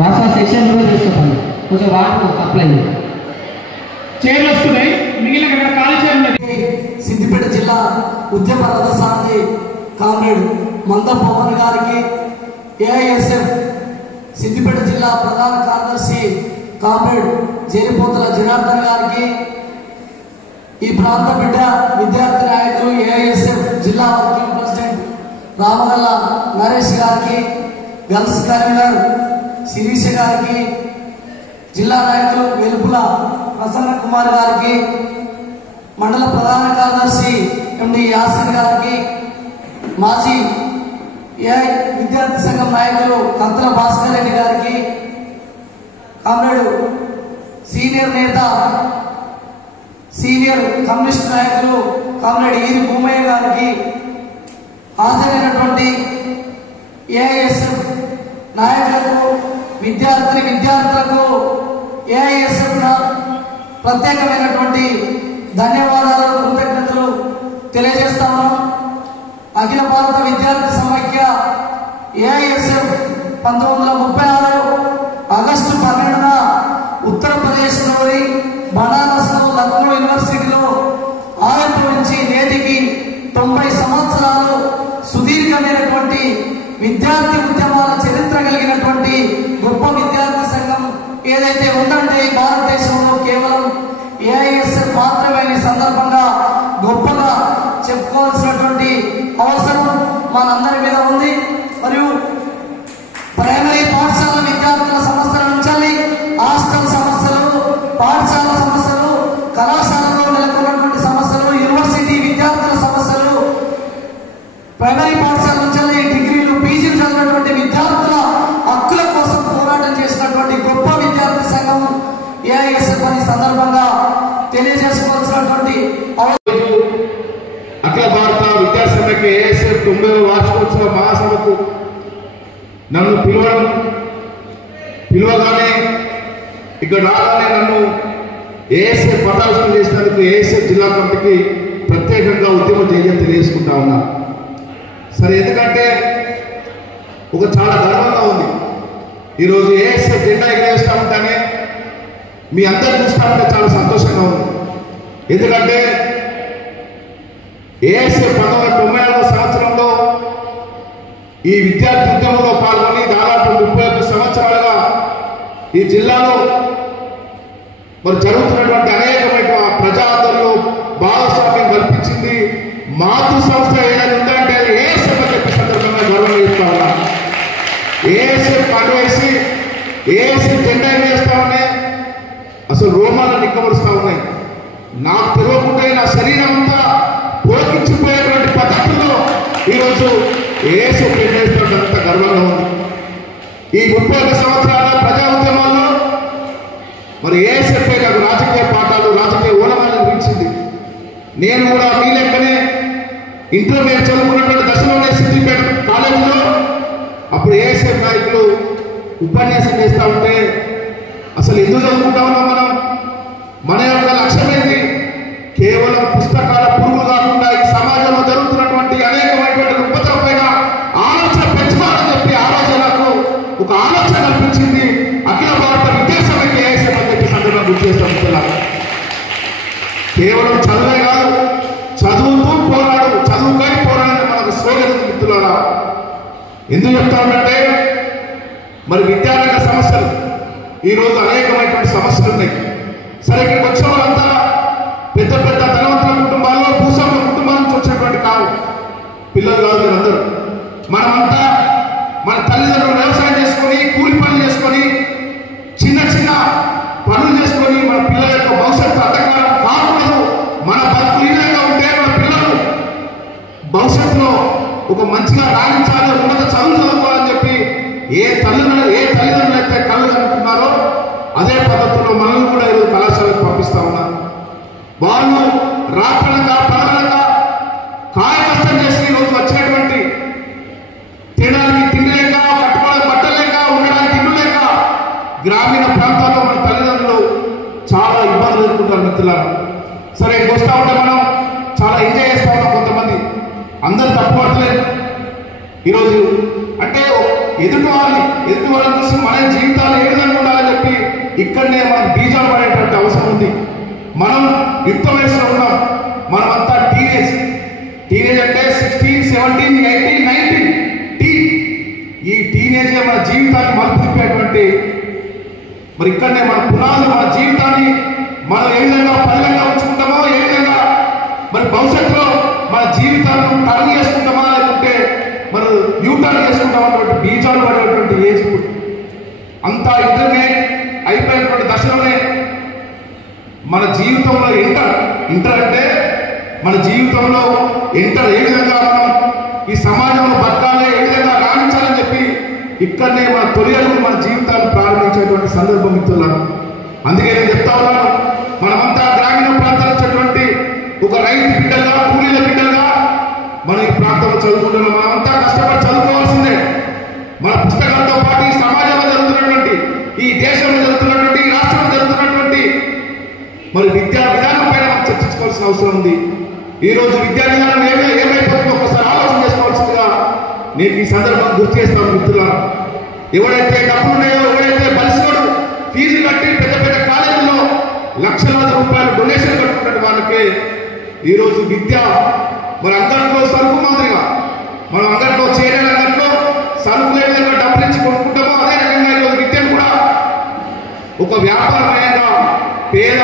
వాసా section కూడా తీసుకోండి కొంచెం వాటర్ సప్లై చైర్లు వస్తున్నాయి మిగిలిన ఖాళీ చైర్లు. సిద్దిపేట జిల్లా ఉద్యమ రథసారథి కామ్రేడ్ మంద పవన్ గారికి, ఏఐఎస్ఎఫ్ సిద్దిపేట జిల్లా ప్రధాన కార్యదర్శి కామ్రేడ్ జేరిపోతుల జనార్దన్ గారికి, ఈ ప్రాంత బిడ్డ విద్యార్థి నాయకులు ఏఐఎస్ఎఫ్ జిల్లా వర్కింగ్ ప్రెసిడెంట్ రామగల్ల నరేష్ గారికి, గర్ల్స్ కన్వీనర్ శిరీష గారికి, జిల్లా నాయకులు వెలుపుల ప్రసన్న కుమార్ గారికి, మండల ప్రధాన కార్యదర్శి ఎండి యాసిన్ గారికి, మాజీ ఏఐ విద్యార్థి సంఘం నాయకులు కంతల భాస్కర్ రెడ్డి గారికి, కామ్రేడ్ సీనియర్ నేత సీనియర్ కమ్యూనిస్ట్ నాయకులు కామ్రేడ్ ఈరి భూమయ్య గారికి, హాజరైనటువంటి ఏఐఎస్ఎఫ్ నాయకులకు, విద్యార్థులకు ఏఐఎస్ఎఫ్ ప్రత్యేకమైనటువంటి ధన్యవాదాలు, కృతజ్ఞతలు తెలియజేస్తాము. అఖిల భారత విద్యార్థి సమైక్య ఏఐఎస్ఎఫ్ 1936 ఆగస్టు 12న ఉత్తరప్రదేశ్లోని బనారస్లో లక్నో యూనివర్సిటీలో ఆవిర్భవించి నేటికి 90 సంవత్సరాలు సుదీర్ఘమైనటువంటి విద్యార్థి ఉద్యమాల చరిత్ర కలిగినటువంటి గొప్ప విద్యార్థి సంఘం ఏదైతే ఉందంటే భారతదేశంలో కేవలం ఏఐఎస్ఎఫ్ మాత్రమే ఈ సందర్భంగా గొప్పగా చెప్పుకోవాల్సినటువంటి అవసరం మనందరి మీద ఉంది. మరియు ప్రైమరీ పాఠశాల విద్యార్థుల సమస్యల నుంచి హాస్టల్ సమస్యలు, పాఠశాల సమస్యలు, కళాశాలలో నెలకొన్నటువంటి సమస్యలు, యూనివర్సిటీ విద్యార్థుల సమస్యలు, ప్రైమరీ పాఠశాల నుంచి డిగ్రీలు, పీజీలు చదివినటువంటి విద్యార్థుల హక్కుల కోసం పోరాటం చేసినటువంటి గొప్ప విద్యార్థి సంఘం ఏఐఎస్ఎఫ్ అని సందర్భంగా తెలియజేసుకోవాల్సినటువంటి అఖిల భారత విద్యార్థి సమైక్య ఏఐఎస్ఎఫ్ 9వ వార్షికోత్సవ మహాసభకు నన్ను పిలవగానే ఇక్కడ రాగానే నన్ను ఏఎస్ఎఫ్ పతాక్షం చేసినందుకు ఏఎస్ఎఫ్ జిల్లా కమిటీకి ప్రత్యేకంగా ఉద్యమం చేయని తెలియజేసుకుంటా ఉన్నా. సరే, ఎందుకంటే ఒక చాలా గర్వంగా ఉంది. ఈరోజు ఏఎస్ఎఫ్ జెండా ఎగరేస్తా ఉంటానే మీ అందరు చూస్తా ఉంటే చాలా సంతోషంగా ఉంది. ఎందుకంటే ఏఎస్ఎఫ్ 1994 సంవత్సరంలో ఈ విద్యార్థి ఉద్యమంలో పాల్గొని దాదాపు 31 సంవత్సరాలుగా ఈ జిల్లాలో మరి జరుగుతున్నటువంటి అనేకమైన ప్రజాదరణలో భాగస్వామ్యం కల్పించింది మాతృ సంస్థ ఏదైనా ఉందంటే ఏఎస్ఎఫ్ అని చెప్పి సందర్భంగా గౌరవం చేస్తా ఉన్నా. ఏఎస్ఎఫ్ పనివేసి ఏఎస్ఎఫ్ జెండా వేస్తా ఉన్నాయి, అసలు రోమాలు నిక్కబరుస్తా ఉన్నాయి. నాకు తెలియకుండా నా శరీరం అంతా పోకించిపోయేటువంటి పద్ధతుల్లో ఈరోజు ఏఎస్ఎఫ్ జెండా వేస్తున్నట్టు అంత గర్వంగా ఉంది. ఈ 31 సంవత్సరాల ప్రజా ఉద్యమాల్లో మరి ఏఎస్ఎఫ్ నాకు రాజకీయ పాఠాలు, రాజకీయ ఓనమాలు అనిపించింది. నేను కూడా మీ లెక్కనే ఇంటర్మీడియట్ చదువుకున్నటువంటి దశలోనే సిద్దిపేట కాలేజీలో అప్పుడు ఏఎస్ఎఫ్ నాయకులు ఉపన్యాసం చేస్తూ ఉంటే అసలు ఎందుకు చదువుకుంటా ఉన్నాం మనం? మన యొక్క లక్ష్యం ఏంటి? కేవలం పుస్తకాల పురుగు కాకుండా ఈ సమాజంలో జరుగుతున్నటువంటి అనేకమైనటువంటి రుగ్మతల పైన ఆలోచన పెంచుకోవాలని చెప్పి ఆ రోజు నాకు ఒక ఆలోచన కల్పించింది అఖిల భారత విద్యాసమితి ఏఎస్ఎఫ్ అని చెప్పి సందర్భంగా గుర్తు చేస్తాం. కేవలం చదువే కాదు, చదువుతూ పోరాడు, చదువుకై పోరాడని మనకు స్లోగన్ మిత్రులారా. ఎందుకు చెప్తామంటే మరి విద్యారంగ సమస్యలు ఈరోజు అనేకమైనటువంటి సమస్యలు ఉన్నాయి. సరే, ఇక్కడికి వచ్చిన వాళ్ళంతా పెద్ద పెద్ద ధనవంతుల కుటుంబాల్లో, భూస్వాముల కుటుంబాల నుంచి వచ్చినటువంటి కాదు పిల్లలు కాదు. మీరందరూ మనమంతా మన తల్లిదండ్రులు వ్యవసాయం చేసుకొని, కూలి పనులు చేసుకొని, చిన్న చిన్న పనులు చేసుకొని మన పిల్లల యొక్క భవిష్యత్తు అంధకారం కాకూడదు. మన బతుకులు ఈ విధంగా ఉంటే మన పిల్లలు భవిష్యత్తులో ఒక మంచిగా రాణించాలి, ఉన్నత చదువు చదువుకోవాలని చెప్పి ఏ తల్లిదండ్రులు అయితే కళ్ళు కనుక్కున్నారో అదే పద్ధతిలో మనల్ని కూడా ఈరోజు కళాశాలకు పంపిస్తా ఉన్నారు. వాళ్ళు రాత్రనగా పగలనగా కాయకష్టం చేసి ఈరోజు వచ్చినటువంటి తినడానికి తిండి లేక, కట్టుకోవడానికి బట్టలు లేక, ఉండడానికి ఇల్లు లేక గ్రామీణ ప్రాంతాల్లో మన తల్లిదండ్రులు చాలా ఇబ్బందులు ఎదుర్కొంటారు మిత్రులారా. సరే, వస్తూ ఉంటే మనం చాలా ఎంజాయ్ చేస్తూ ఉన్నాం. కొంతమంది అందరూ తప్పుపడతలేదు. ఈరోజు అంటే ఎదుటి వాళ్ళని చూసి మన జీవితాలు ఏ విధంగా ఉండాలని చెప్పి ఇక్కడనే మనం బీజాలు పడేటువంటి అవసరం ఉంది. మనం యుక్త వయసులో ఉన్నాం. మనమంతా టీనేజ్ అంటే 16, 17, 18, 19 ఈ టీనేజ్ మన జీవితాన్ని మలుపుతిప్పేటువంటి మరి ఇక్కడనే మన పునాదులు, మన జీవితాన్ని మనం ఏ విధంగా పదిలంగా ఉంచుకుంటామో, ఏ విధంగా మరి భవిష్యత్తులో మన జీవితాలను టర్న్ చేసుకుంటామా లేకుంటే మరి యూటర్న్ చేసుకుంటామా అన్నటువంటి బీజాలు పడేటువంటి ఏజ్ ఇప్పుడు. అంతా ఇంటర్నెట్ అయిపోయినటువంటి దశలోనే మన జీవితంలో ఇంటర్ అంటే మన జీవితంలో ఏ విధంగా మనం ఈ సమాజంలో బతకాలి, ఏ విధంగా రాణించాలని చెప్పి ఇక్కడనే మన తొలి అడుగు మన జీవితాన్ని ప్రారంభించేటువంటి సందర్భం మిత్రులను. అందుకే నేను చెప్తా ఉన్నాను, మనమంతా గ్రామీణ ప్రాంతాల వచ్చేటువంటి ఒక రైతు బిడ్డగా, కూలీల బిడ్డగా మన ఈ ప్రాంతంలో చదువుకుంటున్నాం. మనమంతా కష్టపడి చదువుకోవాల్సిందే. మన పుస్తకాలతో పాటు ఈ సమాజంలో జరుగుతున్నటువంటి, ఈ దేశంలో జరుగుతున్నటువంటి, ఈ రాష్ట్రంలో జరుగుతున్నటువంటి మరి విద్యా విధానం పైన మనం చర్చించుకోవాల్సిన అవసరం ఉంది. ఈరోజు విద్యా విధానం ఏమైపోతుందో ఒకసారి ఆలోచన చేసుకోవాల్సిందిగా నేను ఈ సందర్భంగా గుర్తు చేస్తాను మిత్రులారా. ఎవరైతే డబ్బులు ఉన్నాయో, ఎవరైతే బలిసినోడు ఫీజు కట్టి పెద్ద పెద్ద కాలేజీల్లో లక్షలాది రూపాయలు డొనేషన్ కట్టుకున్న వాళ్ళకే ఈరోజు విద్య మరి అందరిలో సరుకు మాదిరిగా మనం అందరిలో చేరే అందరిలో సరుకు ఏ విధంగా డబ్బులు ఇచ్చి కొనుక్కుంటామో అదే రకంగా ఈరోజు విద్యను కూడా ఒక వ్యాపారమయంగా పేద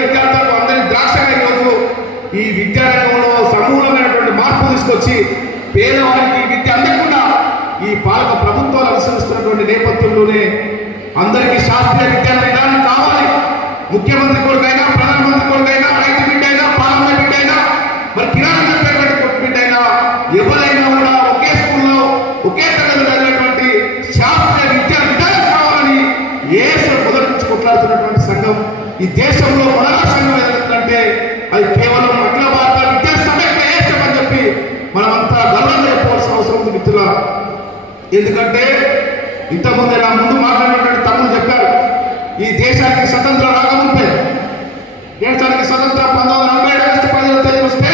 విద్యార్థులకు అందరి ద్రాక్షగా ఈరోజు ఈ విద్యారంగంలో సమూలమైనటువంటి మార్పు తీసుకొచ్చి పేదవారికి విద్య అందకుండా ఈ పాలక ప్రభుత్వాలు అనుసరిస్తున్నటువంటి నేపథ్యంలోనే అందరికీ శాస్త్రీయ విద్యా విధానం కావాలి. ముఖ్యమంత్రి కొడుకైనా, ప్రధానమంత్రి కొడుకైనా, రైతు బిడ్డ అయినా, పార్లమెంట్ బిడ్డ అయినా, మరి కిరాణా కొట్టు బిడ్డ అయినా ఎవరైనా కూడా ఒకే స్కూల్లో ఒకే తరగతి చదివేటువంటి శాస్త్రీయ విద్యా విధానం కావాలని ఏఎస్ఎఫ్ మొదటి నుంచి కొట్లాడుతున్నటువంటి సంఘం ఈ దేశంలో మొదటి సంఘం ఏదంటే అది కేవలం అఖిల భారత విద్యా సమైక్య ఏఎస్ఎఫ్ అని చెప్పి మనమంతా గర్వంగా చెప్పవలసిన అవసరం ఉంది మిత్రులారా. ఎందుకంటే ఇంతకుముందే నా ముందు మాట్లాడినటువంటి తమ్ముడు చెప్పారు, ఈ దేశానికి స్వతంత్రం రాకముందే, దేశానికి స్వతంత్రం 1947 ఆగస్టు 15వ తేదీ వస్తే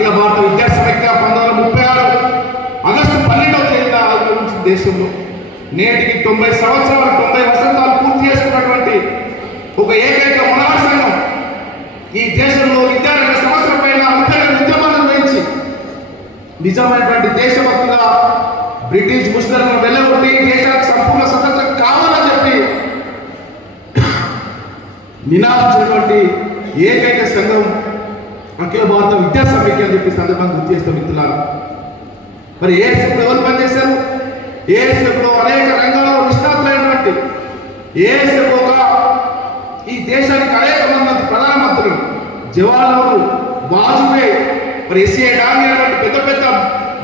అఖిల భారత విద్యా సమైక్య 1936 ఆగస్టు 12వ తేదీన ఆవిర్భవించిన దేశంలో నేటికి 90 సంవత్సరాలు 90 వసంతాలు పూర్తి చేసుకున్నటువంటి ఒక ఏకైక మనోహర సంఘం ఈ దేశంలో విద్యారంగ సమస్యల పైన అంతర్గత ఉద్యమాలను వహించి నిజమైనటువంటి దేశభక్తుగా బ్రిటిష్ ముస్లింలను వెళ్ళగొట్టి దేశానికి సంపూర్ణ స్వతంత్రం కావాలని చెప్పి నినాదించినటువంటి ఏకైక సంఘం అఖిల భారత విద్యా సమైక్య అని చెప్పి సందర్భంగా గుర్తు చేస్తాం మిత్రులారా. మరి ఏఎస్ఎఫ్లో ఎవరు పనిచేశారు? ఏఎస్ఎఫ్లో అనేక రంగాల్లో నిష్ణాతులైనటువంటి ఏఎస్ఎఫ్ ఈ దేశానికి అనేక మంది ప్రధానమంత్రులు జవహర్లాల్ వాజ్పేయి మరి ఎస్ఏ డాంగే అనేటువంటి పెద్ద పెద్ద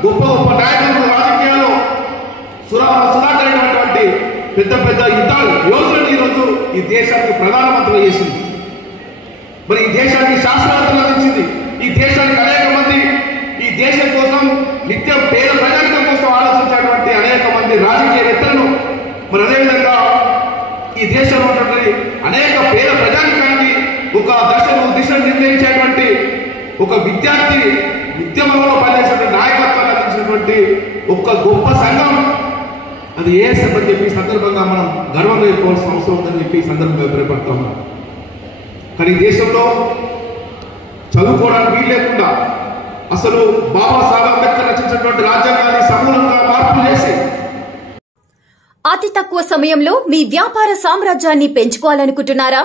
గొప్ప గొప్ప నాయకులు రాజకీయాల్లో సుధాకరైనటువంటి పెద్ద పెద్ద యుద్ధాలు యోధులను ఈరోజు ఈ దేశానికి ప్రధానమంత్రులు చేసింది. మరి ఈ దేశానికి శాస్త్రవేత్తలు అందించింది. ఈ దేశానికి అనేక మంది ఈ దేశం కోసం నిత్యం పేద ప్రజానికం కోసం ఆలోచించేటువంటి అనేక మంది రాజకీయవేత్తలను మరి అదేవిధంగా ఈ దేశంలో ఉన్నటువంటి అనేక పేద ప్రజానికానికి ఒక దిశను నిర్ణయించేటువంటి ఒక విద్యార్థి ఉద్యమంలో పనిచేసేటువంటి నాయకత్వాన్ని అందించినటువంటి ఒక గొప్ప సంఘం అది ఏఎస్ఎఫ్ అని చెప్పి సందర్భంగా మనం గర్వంగా చెప్పుకోవాల్సిన అవసరం ఉందని చెప్పి సందర్భంగా అభిప్రాయపడతాం. కానీ ఈ దేశంలో చదువుకోవడానికి వీలు లేకుండా అసలు బాబాసాహెబ్ అంబేద్కర్ రచించినటువంటి రాజ్యాంగాన్ని సమూలంగా మార్పులు చేసి అతి తక్కువ సమయంలో మీ వ్యాపార సామ్రాజ్యాన్ని పెంచుకోవాలనుకుంటున్నారా?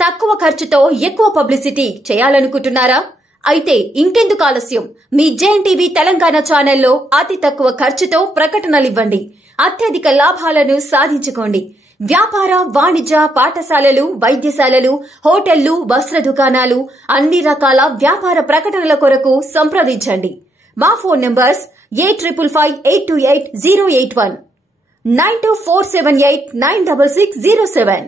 తక్కువ ఖర్చుతో ఎక్కువ పబ్లిసిటీ చేయాలనుకుంటున్నారా? అయితే ఇంకెందుకు ఆలస్యం? మీ జేఎన్టీవీ తెలంగాణ ఛానల్లో అతి తక్కువ ఖర్చుతో ప్రకటనలివ్వండి. అత్యధిక లాభాలను సాధించుకోండి. వ్యాపార, వాణిజ్య, పాఠశాలలు, వైద్యశాలలు, హోటళ్లు, వస్త్ర దుకాణాలు, అన్ని రకాల వ్యాపార ప్రకటనల కొరకు సంప్రదించండి. మా ఫోన్ నంబర్స్ 8558280881 9247896607.